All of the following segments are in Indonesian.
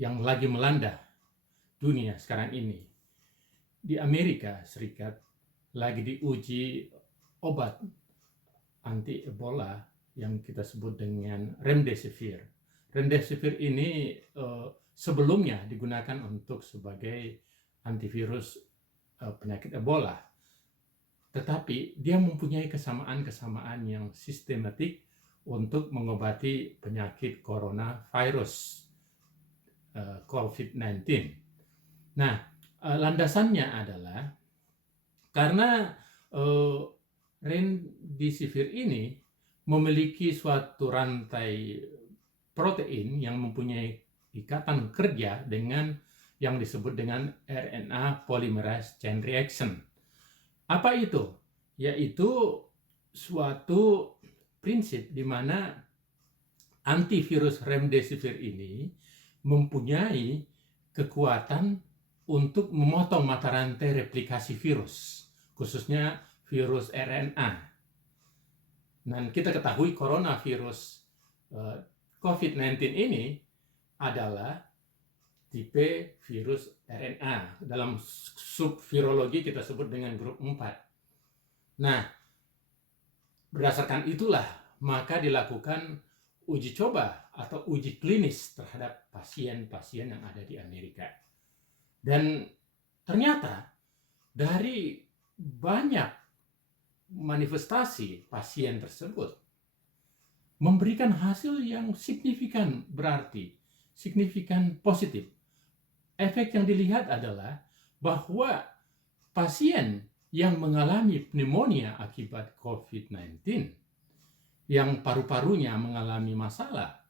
yang lagi melanda dunia sekarang ini. Di Amerika Serikat lagi diuji obat anti Ebola yang kita sebut dengan remdesivir. Remdesivir ini sebelumnya digunakan untuk sebagai antivirus penyakit Ebola. Tetapi dia mempunyai kesamaan-kesamaan yang sistematik untuk mengobati penyakit coronavirus COVID-19. Nah, landasannya adalah karena remdesivir ini memiliki suatu rantai protein yang mempunyai ikatan kerja dengan yang disebut dengan RNA polymerase chain reaction. Apa itu? Yaitu suatu prinsip di mana antivirus remdesivir ini mempunyai kekuatan untuk memotong mata rantai replikasi virus, khususnya virus RNA. Dan kita ketahui coronavirus COVID-19 ini adalah tipe virus RNA. Dalam subvirologi kita sebut dengan grup 4. Nah, berdasarkan itulah maka dilakukan uji coba atau uji klinis terhadap pasien-pasien yang ada di Amerika. Dan ternyata dari banyak manifestasi pasien tersebut memberikan hasil yang signifikan, berarti signifikan positif. Efek yang dilihat adalah bahwa pasien yang mengalami pneumonia akibat COVID-19, yang paru-parunya mengalami masalah,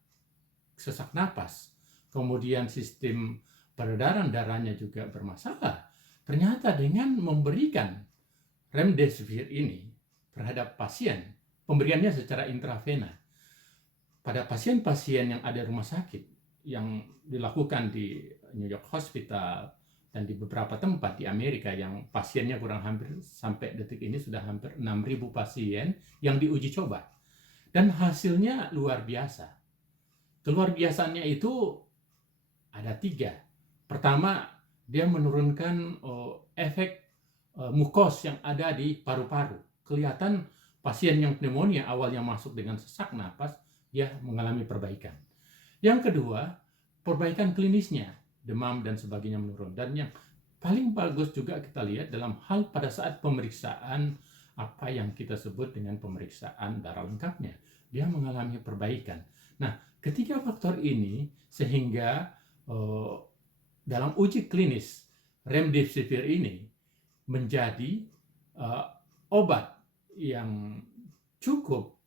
sesak napas, kemudian sistem peredaran darahnya juga bermasalah, ternyata dengan memberikan remdesivir ini terhadap pasien, pemberiannya secara intravena pada pasien-pasien yang ada di rumah sakit, yang dilakukan di New York Hospital dan di beberapa tempat di Amerika yang pasiennya kurang hampir sampai detik ini sudah hampir 6.000 pasien yang diuji coba. Dan hasilnya luar biasa. Keluar biasanya itu ada 3. Pertama, dia menurunkan efek mukos yang ada di paru-paru. Kelihatan pasien yang pneumonia awalnya masuk dengan sesak napas, dia mengalami perbaikan. Yang kedua, perbaikan klinisnya, demam dan sebagainya menurun. Dan yang paling bagus juga kita lihat dalam hal pada saat pemeriksaan apa yang kita sebut dengan pemeriksaan darah lengkapnya, dia mengalami perbaikan. Nah, ketiga faktor ini sehingga dalam uji klinis remdesivir ini menjadi obat yang cukup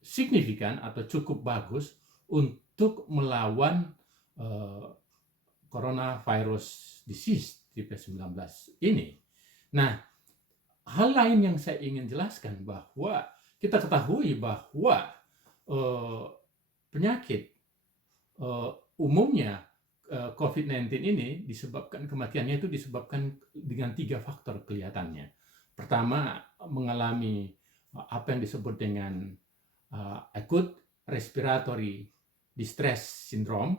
signifikan atau cukup bagus untuk melawan coronavirus disease tipe 19 ini. Nah, hal lain yang saya ingin jelaskan bahwa kita ketahui bahwa penyakit umumnya COVID-19 ini disebabkan kematiannya itu disebabkan dengan 3 faktor kelihatannya. Pertama, mengalami apa yang disebut dengan acute respiratory distress syndrome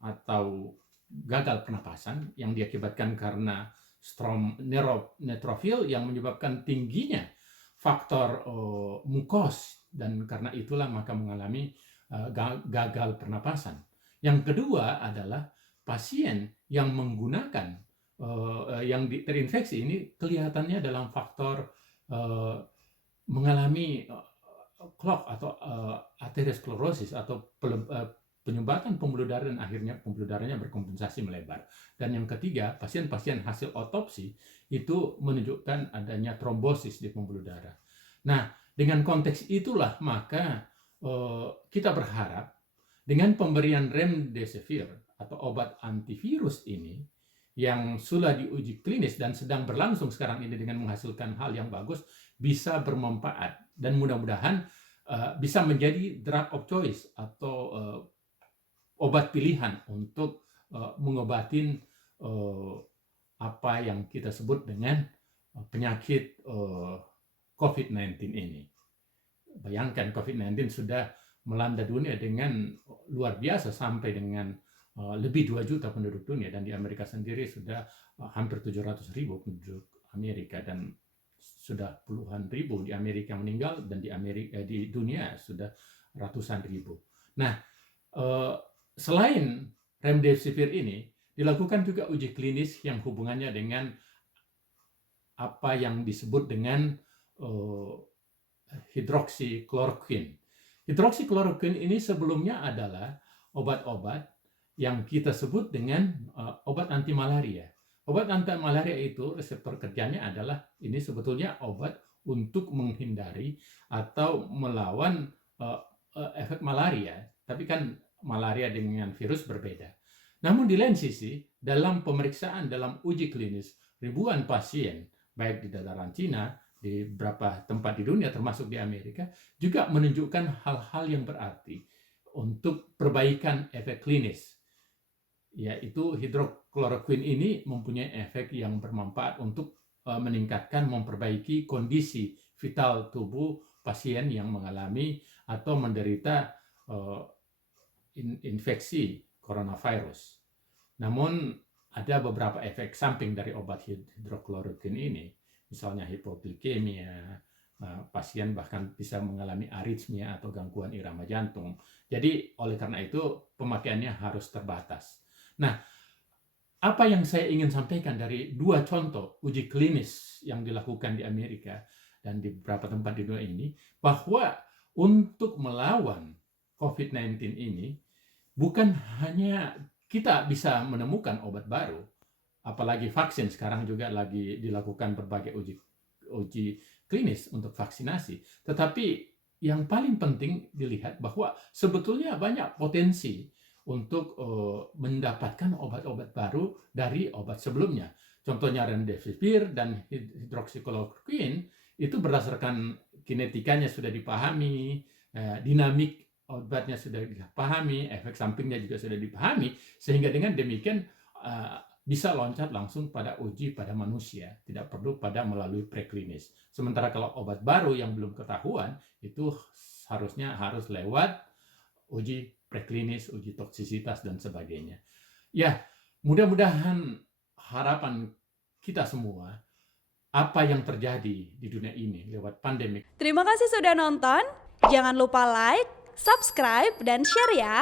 atau gagal pernapasan yang diakibatkan karena strom neutrophil yang menyebabkan tingginya faktor mukos, dan karena itulah maka mengalami gagal pernapasan. Yang kedua adalah pasien yang menggunakan yang terinfeksi ini kelihatannya dalam faktor mengalami clog atau arteriosklerosis atau penyumbatan pembuluh darah, dan akhirnya pembuluh darahnya berkompensasi melebar. Dan yang ketiga, pasien-pasien hasil otopsi itu menunjukkan adanya trombosis di pembuluh darah. Nah, dengan konteks itulah maka kita berharap dengan pemberian remdesivir atau obat antivirus ini yang sudah diuji klinis dan sedang berlangsung sekarang ini dengan menghasilkan hal yang bagus, bisa bermanfaat dan mudah-mudahan bisa menjadi drug of choice atau obat pilihan untuk mengobatin apa yang kita sebut dengan penyakit COVID-19 ini. Bayangkan COVID-19 sudah melanda dunia dengan luar biasa sampai dengan lebih 2 juta penduduk dunia, dan di Amerika sendiri sudah hampir 700.000 penduduk Amerika, dan sudah puluhan ribu di Amerika meninggal, dan di dunia sudah ratusan ribu. Nah, selain remdesivir ini, dilakukan juga uji klinis yang hubungannya dengan apa yang disebut dengan hidroksikloroquine. Hidroksikloroquine ini sebelumnya adalah obat-obat yang kita sebut dengan obat anti malaria. Obat anti malaria itu reseptor kerjanya adalah, ini sebetulnya obat untuk menghindari atau melawan efek malaria, tapi kan malaria dengan virus berbeda. Namun di lain sisi, dalam pemeriksaan dalam uji klinis ribuan pasien, baik di dataran Cina, di beberapa tempat di dunia termasuk di Amerika, juga menunjukkan hal-hal yang berarti untuk perbaikan efek klinis, yaitu hidrokloroquine ini mempunyai efek yang bermanfaat untuk meningkatkan, memperbaiki kondisi vital tubuh pasien yang mengalami atau menderita infeksi coronavirus. Namun ada beberapa efek samping dari obat hidrokloroquine ini, misalnya hipoglikemia, pasien bahkan bisa mengalami aritmia atau gangguan irama jantung. Jadi oleh karena itu pemakaiannya harus terbatas. Nah, apa yang saya ingin sampaikan dari 2 contoh uji klinis yang dilakukan di Amerika dan di beberapa tempat di dunia ini, bahwa untuk melawan COVID-19 ini, bukan hanya kita bisa menemukan obat baru, apalagi vaksin sekarang juga lagi dilakukan berbagai uji klinis untuk vaksinasi, tetapi yang paling penting dilihat bahwa sebetulnya banyak potensi untuk mendapatkan obat-obat baru dari obat sebelumnya. Contohnya remdesivir dan hidroksikloroquine itu berdasarkan kinetikanya sudah dipahami, dinamik obatnya sudah dipahami, efek sampingnya juga sudah dipahami, sehingga dengan demikian bisa loncat langsung pada uji pada manusia, tidak perlu pada melalui preklinis. Sementara kalau obat baru yang belum ketahuan, itu harusnya harus lewat uji preklinis, uji toksisitas, dan sebagainya. Ya, mudah-mudahan harapan kita semua, apa yang terjadi di dunia ini lewat pandemi. Terima kasih sudah nonton. Jangan lupa like, subscribe, dan share ya.